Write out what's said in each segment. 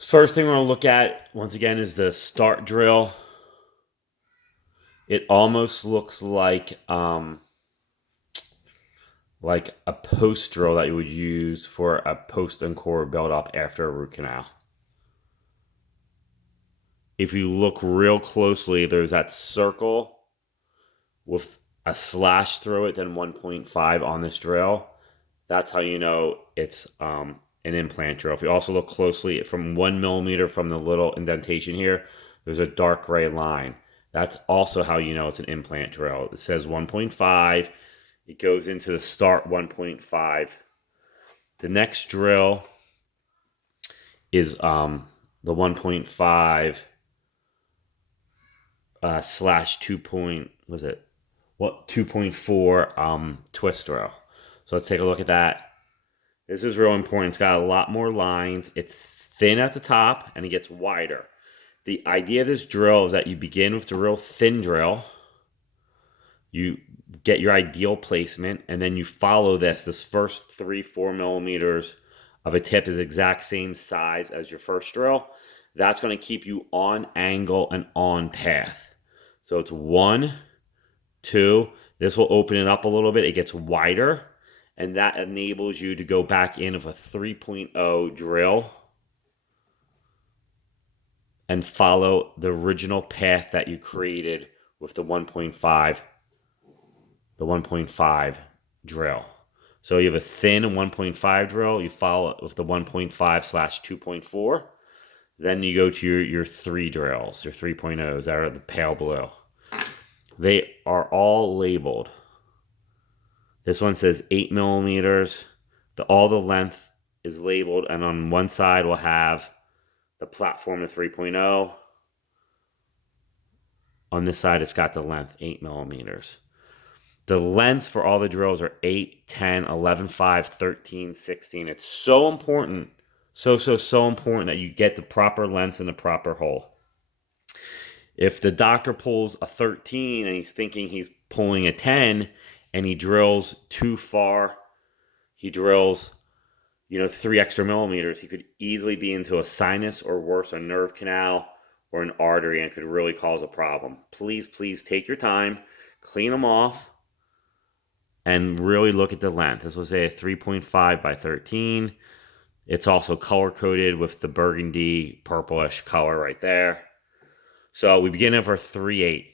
First thing we're going to look at, once again, is the start drill. It almost looks like a post drill that you would use for a post and core build up after a root canal. If you look real closely, there's that circle with a slash through it, then 1.5 on this drill. That's how you know it's an implant drill. If you also look closely, from 1 millimeter from the little indentation here, there's a dark gray line. That's also how you know it's an implant drill. It says 1.5. It goes into the start 1.5. The next drill is the 1.5 slash 2.4 twist drill. So let's take a look at that. This is real important. It's got a lot more lines. It's thin at the top and it gets wider. The idea of this drill is that you begin with the real thin drill. You get your ideal placement, and then you follow this first 3-4 millimeters of a tip is exact same size as your first drill. That's going to keep you on angle and on path. So it's 1, 2. This will open it up a little bit. It gets wider, and that enables you to go back in with a 3.0 drill and follow the original path that you created with the 1.5 drill. So you have a thin 1.5 drill, you follow it with the 1.5 slash 2.4. Then you go to your 3 drills, your 3.0s that are the pale blue. They are all labeled. This one says 8 millimeters. All the length is labeled, and on one side we'll have the platform of 3.0. On this side, it's got the length, 8 millimeters. The lengths for all the drills are 8, 10, 11, 5, 13, 16. It's so important, so important that you get the proper lengths in the proper hole. If the doctor pulls a 13 and he's thinking he's pulling a 10 and he drills too far, he drills 3 extra millimeters, he could easily be into a sinus or worse, a nerve canal or an artery, and could really cause a problem. Please take your time, clean them off, and really look at the length. This was a 3.5 by 13. It's also color coded with the burgundy purplish color right there. So we begin with our 3.8.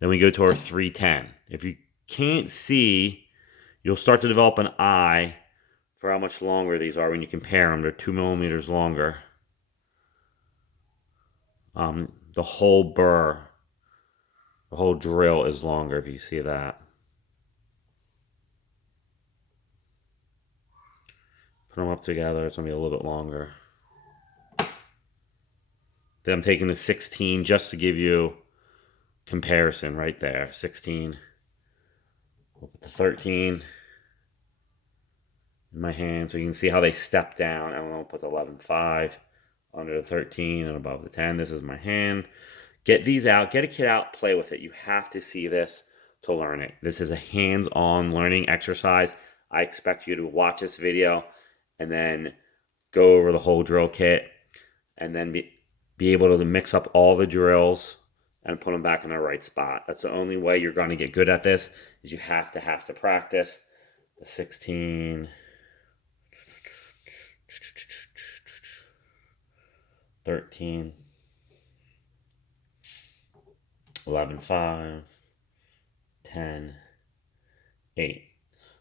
Then we go to our 3.10. If you can't see, you'll start to develop an eye for how much longer these are when you compare them. They're 2 millimeters longer. The whole burr, the whole drill is longer, if you see that. Put them up together, it's going to be a little bit longer. Then I'm taking the 16 just to give you comparison right there. 16. We'll put the 13 in my hand so you can see how they step down. And I'll put the 11.5 under the 13 and above the 10. This is my hand. Get these out. Get a kid out. Play with it. You have to see this to learn it. This is a hands-on learning exercise. I expect you to watch this video and then go over the whole drill kit and then be able to mix up all the drills and put them back in the right spot. That's the only way you're going to get good at this, is you have to practice. The 16, 13, 11.5, 10, 8.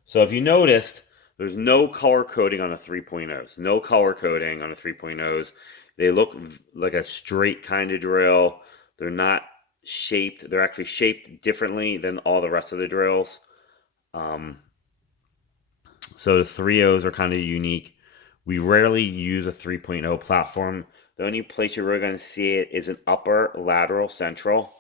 So if you noticed, there's no color coding on the 3.0s. No color coding on the 3.0s. They look like a straight kind of drill. They're not shaped. They're actually shaped differently than all the rest of the drills. So the 3.0s are kind of unique. We rarely use a 3.0 platform. The only place you're really going to see it is an upper lateral central,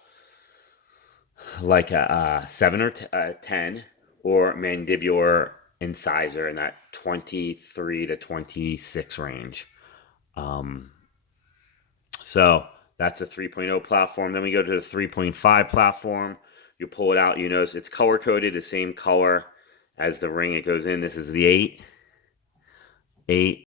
like a 7 or 10, or mandibular incisor in that 23 to 26 range. So that's a 3.0 platform. Then we go to the 3.5 platform. You pull it out. You notice it's color coded, the same color as the ring it goes in. This is the 8.